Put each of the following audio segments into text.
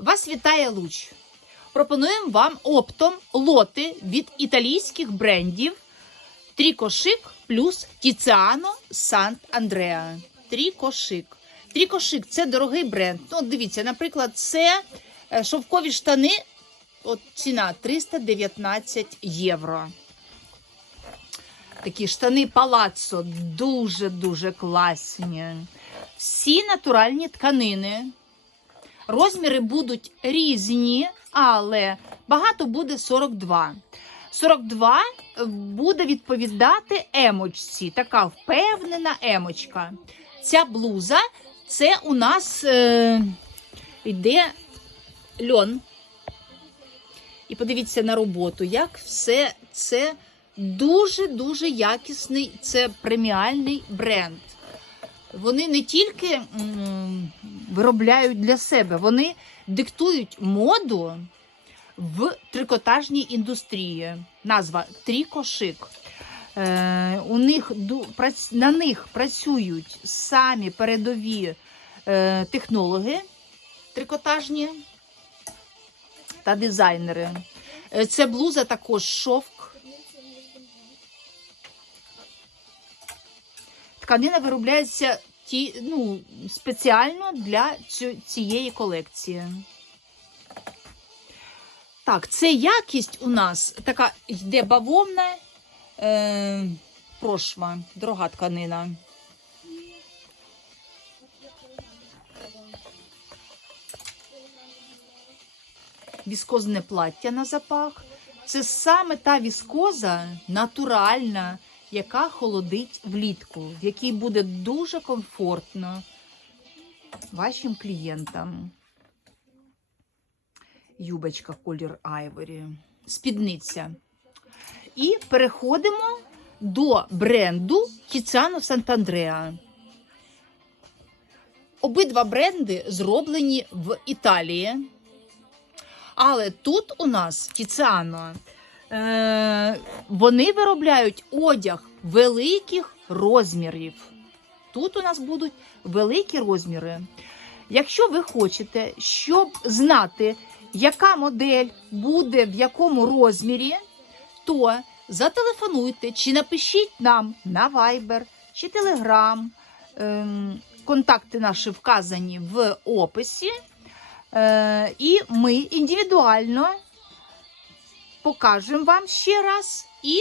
Вас вітає Луч. Пропонуємо вам оптом лоти від італійських брендів Трікошик плюс Тіціано Сант Андреа. Трікошик. Трікошик це дорогий бренд. Ну, от дивіться, наприклад, це е, шовкові штани. От ціна 319 євро. Такі штани палаццо дуже-дуже класні. Всі натуральні тканини. Розміри будуть різні, але багато буде 42. 42 буде відповідати емочці. Така впевнена емочка. Ця блуза це у нас е, йде льон. І подивіться на роботу, як все це дуже-дуже якісний, це преміальний бренд. Вони не тільки м, виробляють для себе, вони диктують моду в трикотажній індустрії. Назва трікошик. Е, у них на них працюють самі передові е, технологи трикотажні та дизайнери. Е, Це блуза також шовк. Тканина виробляється ті, ну, спеціально для цієї колекції. Так, це якість у нас така йде бавовна е, прошва, дорога тканина. Віскозне плаття на запах. Це саме та віскоза натуральна, яка холодить влітку, в якій буде дуже комфортно вашим клієнтам. Юбочка колір айворі, спідниця. І переходимо до бренду Тіцано Сантандреа. Обидва бренди зроблені в Італії. Але тут у нас Тіціано, вони виробляють одяг великих розмірів. Тут у нас будуть великі розміри. Якщо ви хочете, щоб знати, яка модель буде в якому розмірі, то зателефонуйте чи напишіть нам на Viber чи Telegram. Ем, Контакти наші вказані в описі. Е, і ми індивідуально покажемо вам ще раз і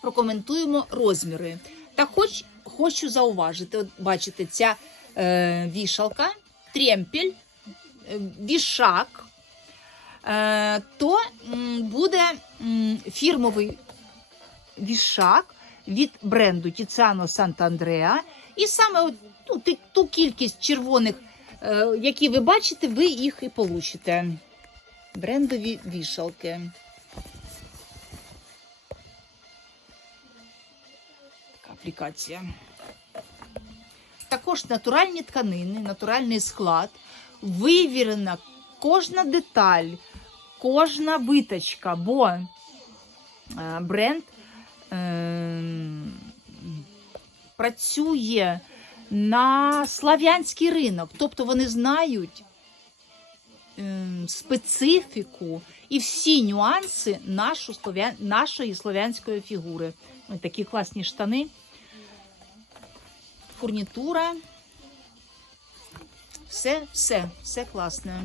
прокоментуємо розміри. Та хоч хочу зауважити, от бачите, ця е, вішалка, тремпель, е, вішак, е, то буде фірмовий вішак від бренду Тіціано Сант'Андреа. І саме от, ну, ту кількість червоних е, які ви бачите, ви їх і получите. Брендові вішалки. Така аплікація. Також натуральні тканини, натуральний склад, вивірена кожна деталь, кожна виточка, бо е, бренд е, працює на слав'янський ринок. Тобто вони знають специфіку і всі нюанси нашої слов'янської фігури. Ось такі класні штани, фурнітура. Все, все, все класне.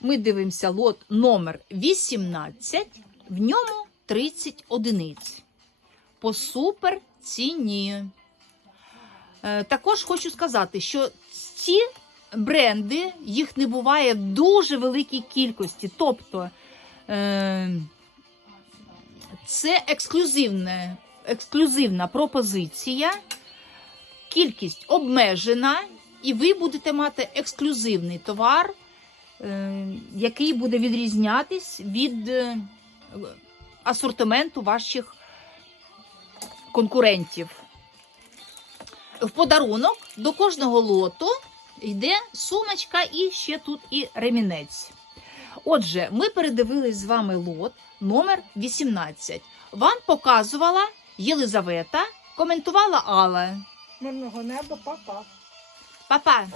Ми дивимося лот номер 18, в ньому 30 одиниць. По супер ціні. Е, Також хочу сказати, що ці бренди, їх не буває в дуже великій кількості. Тобто е, це ексклюзивне, ексклюзивна пропозиція, кількість обмежена, і ви будете мати ексклюзивний товар е, який буде відрізнятись від асортименту ваших конкурентів. В подарунок до кожного лоту йде сумочка і ще тут і ремінець. Отже, ми передивились з вами лот номер 18. Вам показувала Єлизавета, коментувала Алла. Мирного неба, папа. Па-па!